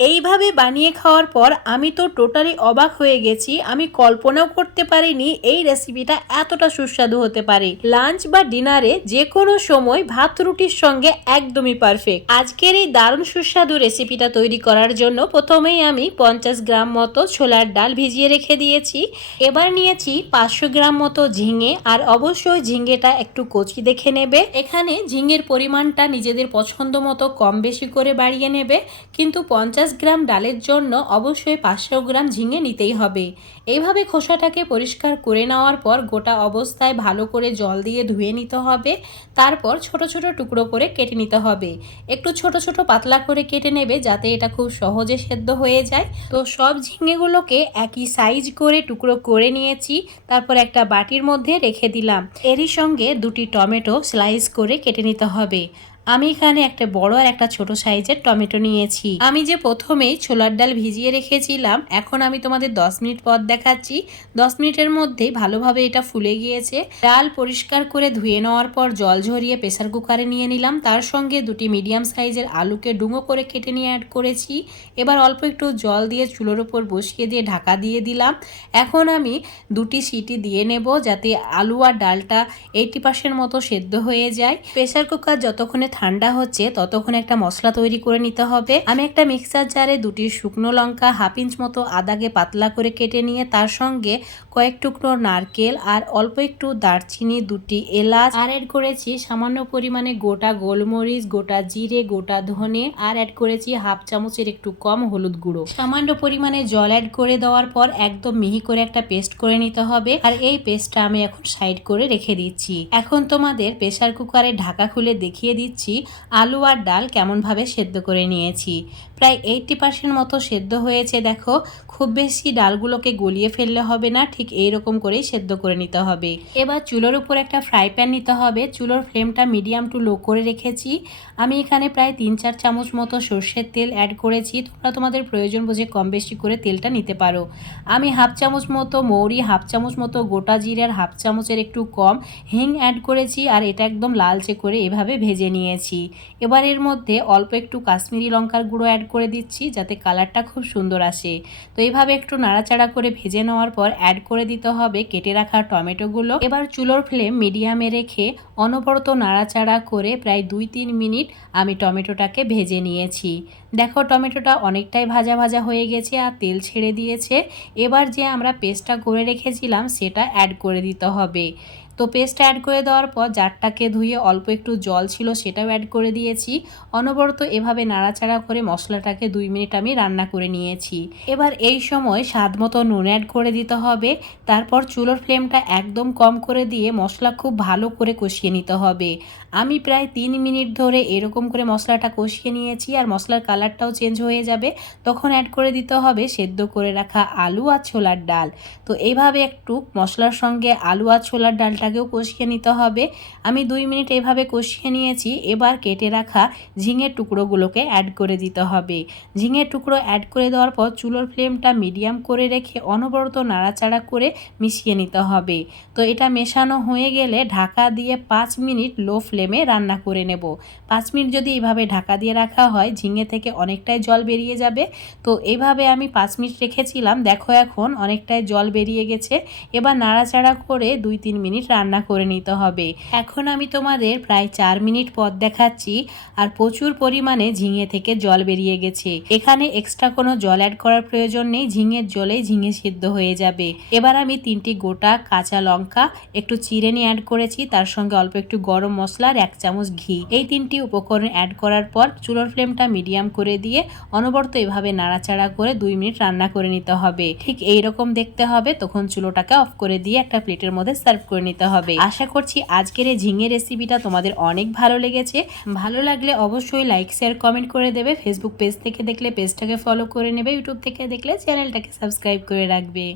এইভাবে বানিয়ে খাওয়ার পর আমি তো টোটালি অবাক হয়ে গেছি। আমি কল্পনাও করতে পারিনি এই রেসিপিটা এতটা সুস্বাদু হতে পারে। লাঞ্চ বা ডিনারে যে কোনো সময় ভাত রুটির সঙ্গে একদমই পারফেক্ট আজকের এই দারুণ সুস্বাদু রেসিপিটা তৈরি করার জন্য প্রথমেই আমি পঞ্চাশ গ্রাম মতো ছোলার ডাল ভিজিয়ে রেখে দিয়েছি। এবার নিয়েছি পাঁচশো গ্রাম মতো ঝিঙে আর অবশ্যই ঝিঙেটা একটু কচি দেখে নেবে। এখানে ঝিঙের পরিমাণটা নিজেদের পছন্দ মতো কম বেশি করে বাড়িয়ে নেবে। কিন্তু পঞ্চাশ গ্রাম ডালের জন্য অবশ্যই পাঁচশো গ্রাম ঝিঙে নিতেই হবে। এইভাবে খোসাটাকে পরিষ্কার করে নেওয়ার পর গোটা অবস্থায় ভালো করে জল দিয়ে ধুয়ে নিতে হবে। তারপর ছোট ছোট টুকরো করে কেটে নিতে হবে। একটু ছোট ছোট পাতলা করে কেটে নেবে যাতে এটা খুব সহজে সেদ্ধ হয়ে যায়। তো সব ঝিঙেগুলোকে একই সাইজ করে টুকরো করে নিয়েছি। তারপর একটা বাটির মধ্যে রেখে দিলাম। এরই সঙ্গে দুটি টমেটো স্লাইস করে কেটে নিতে হবে। আমি এখানে একটা বড় আর একটা ছোট সাইজের টমেটো নিয়েছি। আমি যে প্রথমেই ছোলার ডাল ভিজিয়ে রেখেছিলাম, এখন আমি তোমাদের 10 মিনিট পর দেখাচ্ছি। 10 মিনিটের মধ্যেই ভালোভাবে এটা ফুলে গিয়েছে। ডাল পরিষ্কার করে ধুয়ে নেওয়ার পর জল ঝরিয়ে প্রেসার কুকারে নিয়ে নিলাম। তার সঙ্গে দুটি মিডিয়াম সাইজের আলুকে ডুঙো করে কেটে নিয়ে অ্যাড করেছি। এবার অল্প একটু জল দিয়ে চুলোর ওপর বসিয়ে দিয়ে ঢাকা দিয়ে দিলাম। এখন আমি দুটি সিটি দিয়ে নেব যাতে আলু আর ডালটা এইটি পার্সেন্ট মতো সেদ্ধ হয়ে যায়। প্রেসার কুকার যতক্ষণে ঠান্ডা হচ্ছে, ততক্ষণ একটা মশলা তৈরি করে নিতে হবে। আমি একটা মিক্সার জারে দুটি শুকনো লঙ্কা, হাফ ইঞ্চ মতো আদাকে পাতলা করে কেটে নিয়ে তার সঙ্গে কয়েক টুকরো নারকেল আর অল্প একটু দারচিনি, দুটি এলাচ, আর অ্যাড করেছি সামান্য পরিমাণে গোটা গোলমরিচ, গোটা জিরে, গোটা ধনে, আর অ্যাড করেছি হাফ চামচের একটু কম হলুদ গুঁড়ো। সামান্য পরিমাণে জল অ্যাড করে দেওয়ার পর একদম মিহি করে একটা পেস্ট করে নিতে হবে। আর এই পেস্টটা আমি এখন সাইড করে রেখে দিচ্ছি। এখন তোমাদের প্রেসার কুকারে ঢাকা খুলে দেখিয়ে দিচ্ছি। আলু আর ডাল কেমনভাবে সেদ্ধ করে নিয়েছি। প্রায় এইটটি পার্সেন্ট মতো সেদ্ধ হয়েছে, দেখো। খুব বেশি ডালগুলোকে গলিয়ে ফেললে হবে না, ঠিক এই রকম করেই সেদ্ধ করে নিতে হবে। এবার চুলোর উপর একটা ফ্রাই প্যান নিতে হবে। চুলোর ফ্লেমটা মিডিয়াম টু লো করে রেখেছি। আমি এখানে প্রায় তিন চার চামচ মতো সর্ষের তেল অ্যাড করেছি। তোমরা তোমাদের প্রয়োজন বুঝে কম বেশি করে তেলটা নিতে পারো। আমি হাফ চামচ মতো মৌরি হাফ চামচ মতো গোটা জিরার হাফ চামচের একটু কম হিং অ্যাড করেছি আর এটা একদম লালচে করে এভাবে ভেজে নিয়েছি। এবার এর মধ্যে অল্প একটু কাশ্মীরি লঙ্কার গুঁড়ো অ্যাড করে দিচ্ছি যাতে কালারটা খুব সুন্দর আসে। তো এইভাবে একটু নাড়াচাড়া করে ভেজে নেওয়ার পর অ্যাড করে দিতে হবে কেটে রাখা টমেটোগুলো। এবার চুলোর ফ্লেম মিডিয়ামে রেখে অনবরত নাড়াচাড়া করে প্রায় দুই তিন মিনিট আমি টমেটোটাকে ভেজে নিয়েছি। দেখো টমেটোটা অনেকটাই ভাজা ভাজা হয়ে গেছে আর তেল ছেড়ে দিয়েছে। এবার যে আমরা পেস্টটা করে রেখেছিলাম সেটা অ্যাড করে দিতে হবে। তো পেস্ট অ্যাড করে দেওয়ার পর জারটাকে ধুয়ে অল্প একটু জল ছিল সেটাও অ্যাড করে দিয়েছি। অনবরত এভাবে নাড়াচাড়া করে মশলাটাকে দুই মিনিট আমি রান্না করে নিয়েছি। এবার এই সময় স্বাদ মতো নুন অ্যাড করে দিতে হবে। তারপর চুলোর ফ্লেমটা একদম কম করে দিয়ে মশলা খুব ভালো করে কষিয়ে নিতে হবে। আমি প্রায় তিন মিনিট ধরে এরকম করে মশলাটা কষিয়ে নিয়েছি আর মশলার কালারটাও চেঞ্জ হয়ে যাবে। তখন অ্যাড করে দিতে হবে সেদ্ধ করে রাখা আলু আর ছোলার ডাল। তো এইভাবে একটু মশলার সঙ্গে আলু আর ছোলার ডালটাকেও কষিয়ে নিতে হবে। আমি দুই মিনিট এভাবে কষিয়ে নিয়েছি। এবার কেটে রাখা ঝিঙের টুকরোগুলোকে অ্যাড করে দিতে হবে। ঝিঙের টুকরো অ্যাড করে দেওয়ার পর চুলোর ফ্লেমটা মিডিয়াম করে রেখে অনবরত নাড়াচাড়া করে মিশিয়ে নিতে হবে। তো এটা মেশানো হয়ে গেলে ঢাকা দিয়ে পাঁচ মিনিট লো ফ্লেমে রান্না করে নেব। পাঁচ মিনিট যদি এইভাবে ঢাকা দিয়ে রাখা হয়, ঝিঙে থেকে অনেকটাই জল বেরিয়ে যাবে। তো এইভাবে আমি পাঁচ মিনিট রেখেছিলাম। দেখো এখন অনেকটাই জল বেরিয়ে গেছে। এবার নাড়াচাড়া করে দুই তিন মিনিট রান্না করে নিতে হবে। এখন আমি তোমাদের প্রায় চার মিনিট পর দেখাচ্ছি আর প্রচুর পরিমাণে ঝিঙে থেকে জল বেরিয়ে গেছে। এখানে এক্সট্রা কোনো জল অ্যাড করার প্রয়োজন নেই, ঝিঙের জলেই ঝিঙে সিদ্ধ হয়ে যাবে। এবার আমি তিনটি গোটা কাঁচা লঙ্কা একটু চিড়ে নিয়ে অ্যাড করেছি, তার সঙ্গে অল্প একটু গরম মশলা আর এক চামচ ঘি। এই তিনটি উপকরণ অ্যাড করার পর চুলোর ফ্লেমটা মিডিয়াম করে দিয়ে অনবরত এভাবে নাড়াচাড়া করে দুই মিনিট রান্না করে নিতে হবে। ঠিক এই রকম দেখতে হবে, তখন চুলোটাকে অফ করে দিয়ে একটা প্লেটের মধ্যে সার্ভ করে নিতে হবে। আশা করছি আজকের এই ঝিঙে রেসিপিটা তোমাদের অনেক ভালো লেগেছে। ভালো লাগলে অবশ্যই লাইক শেয়ার কমেন্ট করে দেবে। ফেসবুক পেজ থেকে দেখলে পেজটাকে ফলো করে নেবে। ইউটিউব থেকে দেখলে চ্যানেলটাকে সাবস্ক্রাইব করে রাখবে।